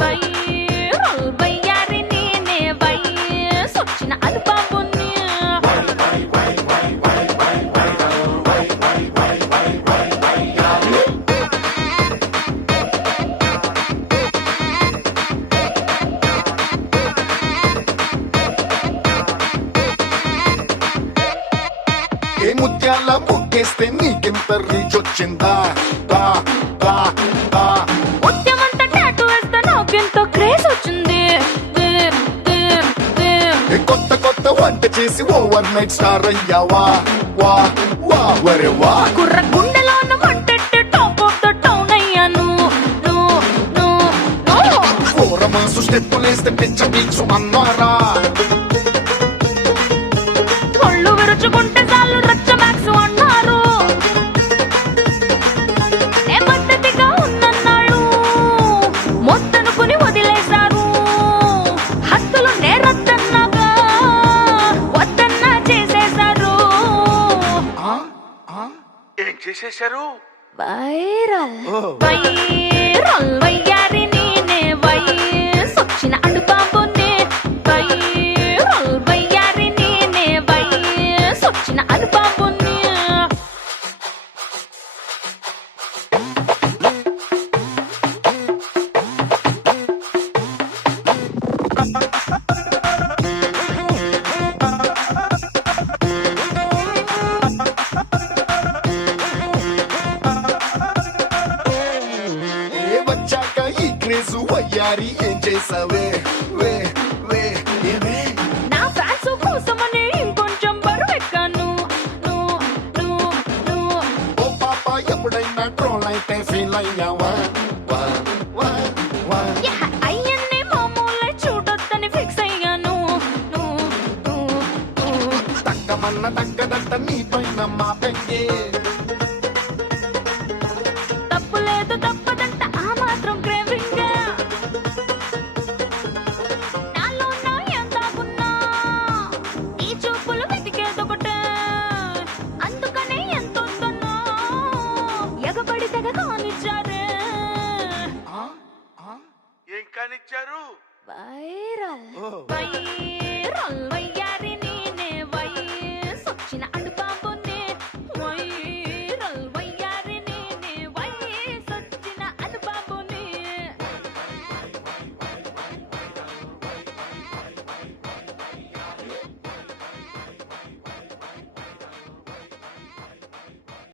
Viral వయ్యారి నేనే వయసొచ్చిన అనుభవాన్ని ఏ ముత్యాల ముగ్గేస్తే నీకెంత రీచ్ వచ్చిందా దా దా దా ముత్యమంతా టాటూ వేస్తే నాకెంతో క్రేజ్ వచ్చింది ఏ కొత్త కొత్త వంట చేసి ఓవర్ నైట్ స్టార్ అయ్యావా వా వా వరే వా కుర్ర గుండెలోన మంటెట్టి టాప్ ఆఫ్ ద టౌన్ అయ్యాను ఓరమాసు స్టెప్పులేస్తే పిచ్చ పీక్సు అన్నారా ఒళ్ళు విరుచుకుంటే చాలు రచ్చ మ్యాక్స్ అన్నారు ఏ పద్ధతిగా ఉందన్నాడు మొత్తనుకుని వదిలేశారు హద్దులు నేరద్దన్నాగా వద్దన్నా చేసేశారు ఏం చేసేశారు? వైరల్ వైరల్ వయ్యారి నేనే వయసొచ్చిన అనుభవాన్ని వైరల్ వయ్యారి నేనే వయసొచ్చిన అనుభవాన్ని ఏ వచ్చాక ఈ క్రేజు వయ్యారి ఏం చేసావే వే వే ఏవే నా ఫ్యాన్స్ కోసమని ఇంకొంచెం బరువెక్కాను ఓ పాప ఎప్పుడైనా ట్రోల్ అయితే ఫీల్ అయ్యావా వా వా వా అయ్యన్ని మామూలే చూడొద్దని ఫిక్స్ అయ్యాను తగ్గమన్న తగ్గదంట నీ పైన మా పెంగే తప్పు లేదు తప్పదంట ఆ మాత్రం క్రేవింగ్ నాలో నా ఎందాకున్నా ఈ చూపులు వెతికేదొకటే అందుకనే ఎంతొద్దన్నా ఎగబడి తెగ కానిచ్చారే ఏం కానిచ్చారు? వైరల్ ఓ వైరల్ వయ్య